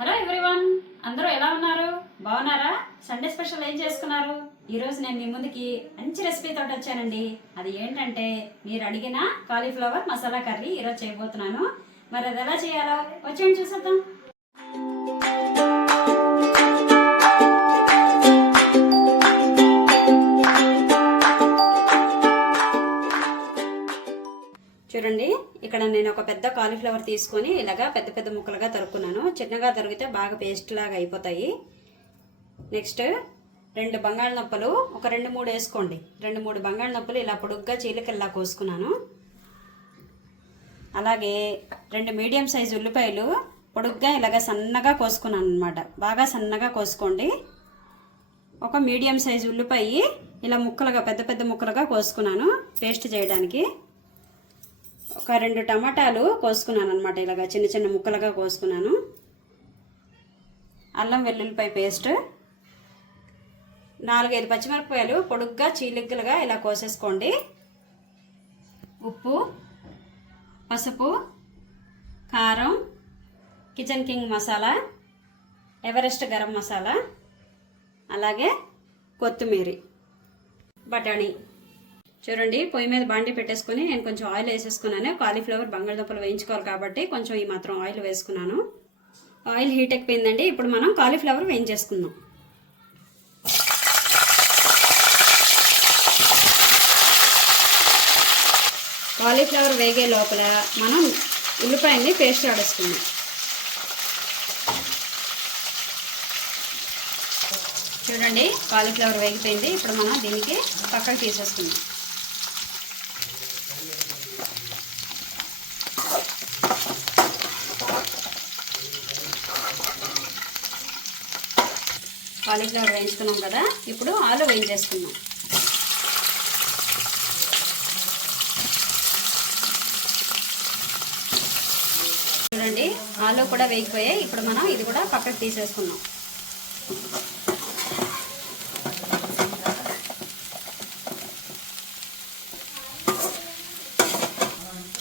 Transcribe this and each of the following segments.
Hello everyone, అందరూ ఎలా ఉన్నారు? బాగున్నారా? సండే స్పెషల్ ఏం చేసుకున్నారు? ఈరోజు నేను మీ ముందుకి మంచి రెసిపీ తోటి వచ్చానండి. అది ఏంటంటే మీరు అడిగిన కాలీఫ్లవర్ మసాలా కర్రీ ఈరోజు చేయబోతున్నాను. మరి అది ఎలా చేయాలో వచ్చేయండి చూసేద్దాం. చూడండి, ఇక్కడ నేను ఒక పెద్ద కాలీఫ్లవర్ తీసుకొని ఇలాగా పెద్ద పెద్ద ముక్కలుగా తరుక్కున్నాను. చిన్నగా తరిగితే బాగా పేస్ట్ లాగా అయిపోతాయి. నెక్స్ట్ 2 బంగాళదుంపలు ఒక 2-3 వేసుకోండి. 2-3 బంగాళదుంపలు ఇలా పొడుగ్గా చీలికల్లా కోసుకున్నాను. అలాగే 2 మీడియం సైజు ఉల్లిపాయలు పొడుగ్గా ఇలాగ సన్నగా కోసుకున్నాను అనమాట. బాగా సన్నగా కోసుకోండి. ఒక మీడియం సైజు ఉల్లిపాయ ఇలా ముక్కలుగా పెద్ద పెద్ద ముక్కలుగా కోసుకున్నాను పేస్ట్ చేయడానికి. ఒక 2 టమాటాలు కోసుకున్నాను అనమాట. ఇలాగా చిన్న చిన్న ముక్కలుగా కోసుకున్నాను. అల్లం వెల్లుల్లిపాయ పేస్ట్, 4-5 పచ్చిమిరపకాయలు పొడుగ్గా చీలికలుగా ఇలా కోసేసుకోండి. ఉప్పు, పసుపు, కారం, kitchen king masala, Everest garam masala, అలాగే కొత్తిమీర, బఠానీ. చూడండి, పొయ్యి మీద బాండి పెట్టేసుకుని నేను కొంచెం ఆయిల్ వేసేసుకున్నాను. కాలీఫ్లవర్ బంగాళదుంపలు వేయించుకోవాలి కాబట్టి కొంచెం ఈ మాత్రం ఆయిల్ వేసుకున్నాను. ఆయిల్ హీట్ ఎక్కిపోయిందండి. ఇప్పుడు మనం కాలీఫ్లవర్ వేయించేసుకుందాం. కాలీఫ్లవర్ వేగే లోపల మనం ఉల్లిపాయల్ని పేస్ట్ ఆడేసుకుందాం. చూడండి, కాలీఫ్లవర్ వేగిపోయింది. ఇప్పుడు మనం దీనికి పక్కకు తీసేసుకుందాం. కాలీఫ్లవర్ వేయించుకున్నాం కదా, ఇప్పుడు ఆలు వేయించేసుకుందాం. చూడండి, ఆలు కూడా వేగిపోయాయి. ఇప్పుడు మనం ఇది కూడా పక్కకు తీసేసుకుందాం.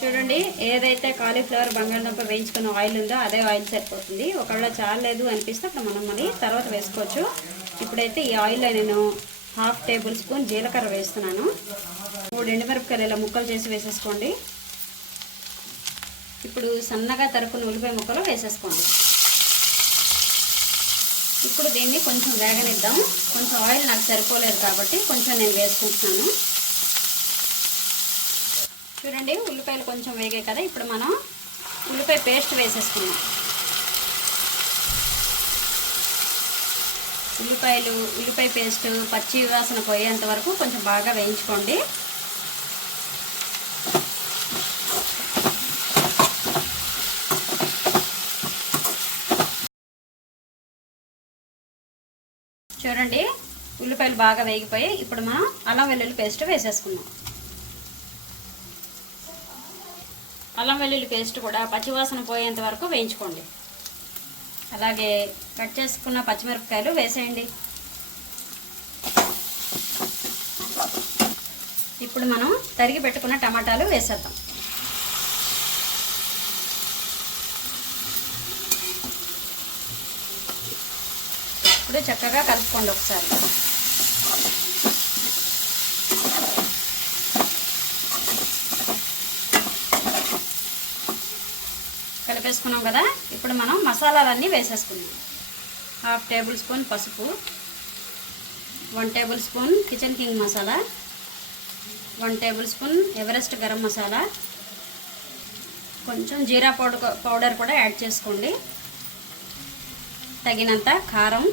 చూడండి, ఏదైతే కాలీఫ్లవర్ బంగాళదుంప వేయించుకున్న ఆయిల్ ఉందో అదే ఆయిల్ సరిపోతుంది. ఒకవేళ చాలలేదు అనిపిస్తే అప్పుడు మనం మళ్ళీ తర్వాత వేసుకోవచ్చు. ఇప్పుడైతే ఈ ఆయిల్లో నేను 1/2 టేబుల్ స్పూన్ జీలకర్ర వేస్తున్నాను. 3 ఎండుమిరపకాయలు ఇలా ముక్కలు చేసి వేసేసుకోండి. ఇప్పుడు సన్నగా తరుక్కున్న ఉల్లిపాయ ముక్కలు వేసేసుకోండి. ఇప్పుడు దీన్ని కొంచెం వేగనిద్దాం. కొంచెం ఆయిల్ నాకు సరిపోలేదు కాబట్టి కొంచెం నేను వేసుకుంటున్నాను. చూడండి, ఉల్లిపాయలు కొంచెం వేగాయి కదా, ఇప్పుడు మనం ఉల్లిపాయ పేస్ట్ వేసేసుకున్నాం. ఉల్లిపాయ పేస్ట్ పచ్చి వాసన పోయేంత వరకు కొంచెం బాగా వేయించుకోండి. చూడండి, ఉల్లిపాయలు బాగా వేగిపోయి ఇప్పుడు మనం అల్లం వెల్లుల్లి పేస్ట్ వేసేసుకున్నాం. అల్లం వెల్లుల్లి పేస్ట్ కూడా పచ్చివాసన పోయేంత వరకు వేయించుకోండి. అలాగే కట్ చేసుకున్న పచ్చిమిరపకాయలు వేసేయండి. ఇప్పుడు మనం తరిగి పెట్టుకున్న టమాటాలు వేసేద్దాం. ఇప్పుడు చక్కగా కలుపుకోండి ఒకసారి. కలిపేసుకున్నాం కదా, ఇప్పుడు మనం మసాలాలన్నీ వేసేసుకుందాం. 1/2 టేబుల్ స్పూన్ పసుపు, 1 table spoon kitchen king masala, 1 table spoon Everest garam masala, కొంచెం జీరా పౌడర్ కూడా యాడ్ చేసుకోండి. తగినంత కారం,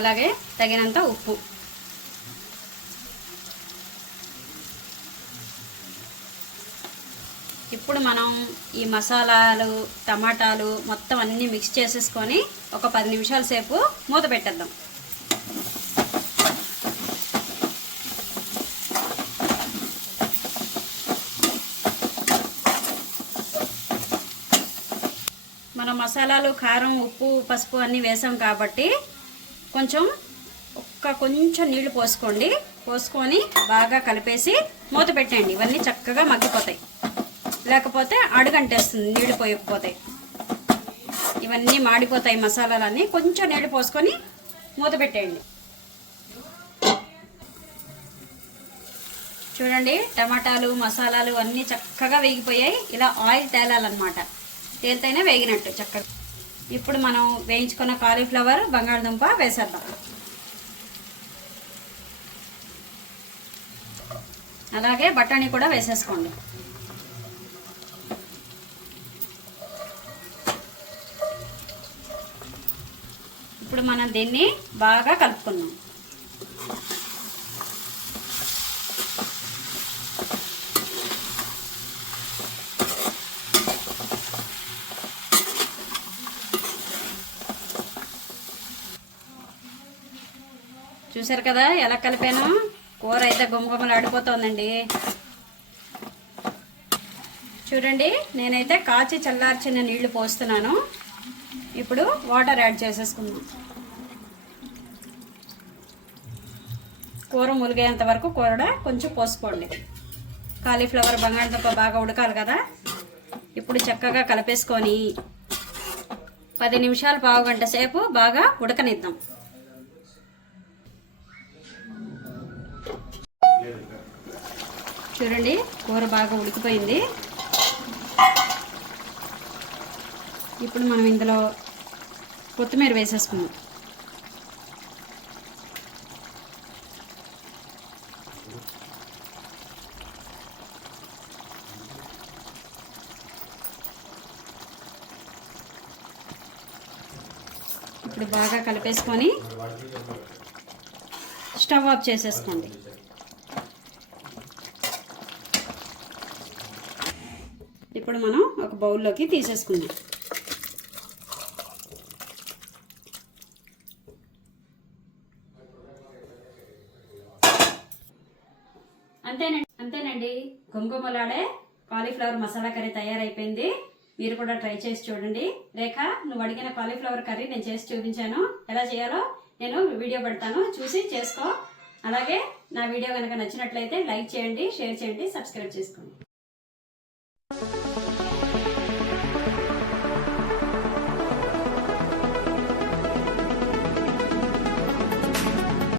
అలాగే తగినంత ఉప్పు. ఇప్పుడు మనం ఈ మసాలాలు టమాటాలు మొత్తం అన్నీ మిక్స్ చేసేసుకొని ఒక 10 నిమిషాల సేపు మూత పెట్టేద్దాం. మనం మసాలాలు కారం ఉప్పు పసుపు అన్నీ వేసాం కాబట్టి కొంచెం నీళ్లు పోసుకొని బాగా కలిపేసి మూత పెట్టండి. ఇవన్నీ చక్కగా మగ్గిపోతాయి. లేకపోతే అడుగంటేస్తుంది నీళ్లు పోయకపోతే. ఇవన్నీ మాడిపోతాయి మసాలాలన్నీ. కొంచెం నీళ్లు పోసుకొని మూత పెట్టేయండి. చూడండి టమాటాలు మసాలాలు అన్నీ చక్కగా వేగిపోయాయి. ఇలా ఆయిల్ తేలాలన్నమాట. తేలితేనే వేగినట్టు చక్కగా. ఇప్పుడు మనం వేయించుకున్న కాలీఫ్లవర్ బంగాళదుంప వేసేద్దాం. అలాగే బఠానీ కూడా వేసేసుకోండి. ఇప్పుడు మనం దీన్ని బాగా కలుపుకుందాం. చూసారు కదా ఎలా కలిపాను. కూర అయితే గుమగుమలు ఆడిపోతుందండి. చూడండి నేనైతే కాచి చల్లార్చిన నీళ్లు పోస్తున్నాను. ఇప్పుడు వాటర్ యాడ్ చేసేసుకుందాం. కూర ములిగేంత వరకు కూర కొంచెం పోసుకోండి. కాలీఫ్లవర్ బంగాళదుంప బాగా ఉడకాలి కదా. ఇప్పుడు చక్కగా కలిపేసుకొని 10 నిమిషాలు పావు గంట సేపు బాగా ఉడకనిద్దాం. చూడండి కూర బాగా ఉడికిపోయింది. ఇప్పుడు మనం ఇందులో కొత్తిమీర వేసేసుకుందాం. ఇప్పుడు బాగా కలిపేసుకొని స్టవ్ ఆఫ్ చేసేసుకోండి. ఇప్పుడు మనం ఒక బౌల్లోకి తీసేసుకుందాం. అంతేనండి గుమగుమలాడే కాలీఫ్లవర్ మసాలా కర్రీ తయారైపోయింది. మీరు కూడా ట్రై చేసి చూడండి. రేఖ నువ్వు అడిగిన కాలీఫ్లవర్ కర్రీ నేను చేసి చూపించాను. ఎలా చేయాలో నేను వీడియో పెడతాను, చూసి చేసుకో. అలాగే నా వీడియో కనుక నచ్చినట్లయితే లైక్ చేయండి, షేర్ చేయండి, సబ్స్క్రైబ్ చేసుకోండి.